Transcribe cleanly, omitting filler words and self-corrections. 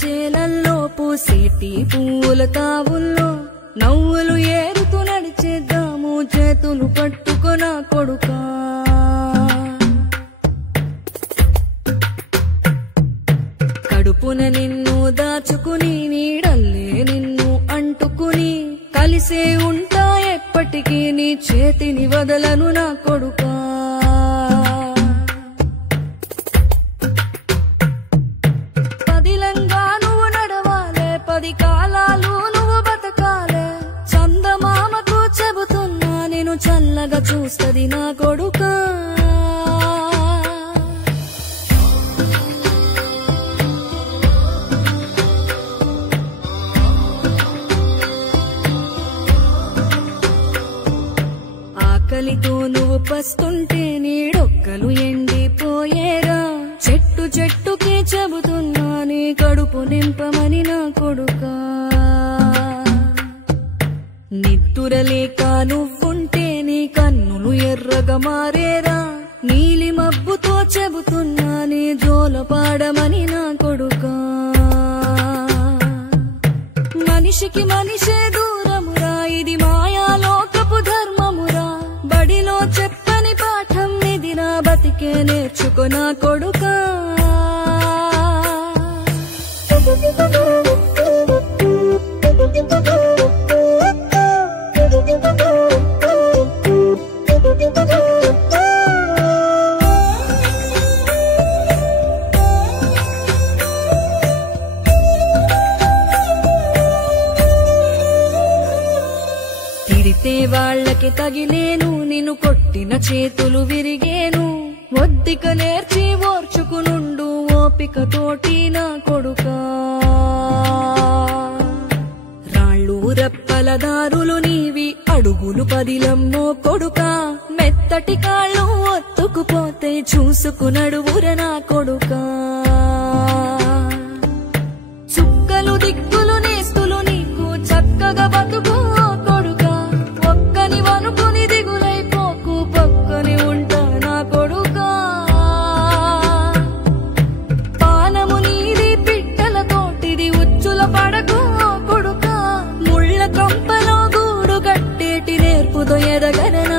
చేలల్లో పూసేటి పూల తావుల్లో నవ్వులు ఏరుతూ నడిచేద్దాము చేతులు పట్టుకొన కొడుకా కడుపున నిన్ను దాచుకుని నీడల్లే నిన్ను అంటుకుని కలిసే ఉంటా ఎప్పటికీ నీ చేతిని వదలను నా కొడుకా పదిలంగా నువ్వు నడవాలే 10 కాలాలు నువ్వు బతకాలే చందమామకు చెబుతున్నా నేను చల్లగా చూస్తది నా కొడుకా ఆకలితో నువ్వు పస్తుంటే నీడొక్కలు ఎండిపోయేరా చెట్టు చెట్టుకే చెబుతున్నా నీ కడుపు నింపమని నా కొడుకా నిద్దురలేక నువ్వుంటే నీ కన్నులు ఎర్రగా మారేరా నీలి మబ్బుతో చెబుతున్నా నీ జోల పాడమని నా కొడుకా మనిషికి మనిషే దూరమురా ఇది మాయాలోకపు ధర్మమురా బడిలో చెప్పని పాఠం ఇది నా బతికే నేర్చుకో నా కొడుకా తిడితే వాళ్ళకి తగిలేను నిన్ను కొట్టిన చేతులు విరిగేను ఒద్దిక నేర్చి ఓర్చుకునుండు ఓపిక తోటి నా కొడుకా రాళ్ళు రెప్పల దారులు నీవి అడుగులు పదిలమ్మో కొడుకా మెత్తటి కాళ్ళు ఒత్తుకుపోతే చూసుకునడువుర నా కొడుకా చుక్కలు దిక్కులు నేస్తులు నీకు చక్కగా బతుకు కొడుకా ఒక్కని వనుకుని దిగులైపోకు పక్కని ఉంటా నా కొడుకా పానము నీది పిట్టల తోటిది ఉచ్చుల పడకు కొడుకా ముళ్ళ కంపలో గూడు కట్టేటి నేర్పుతో ఎదగన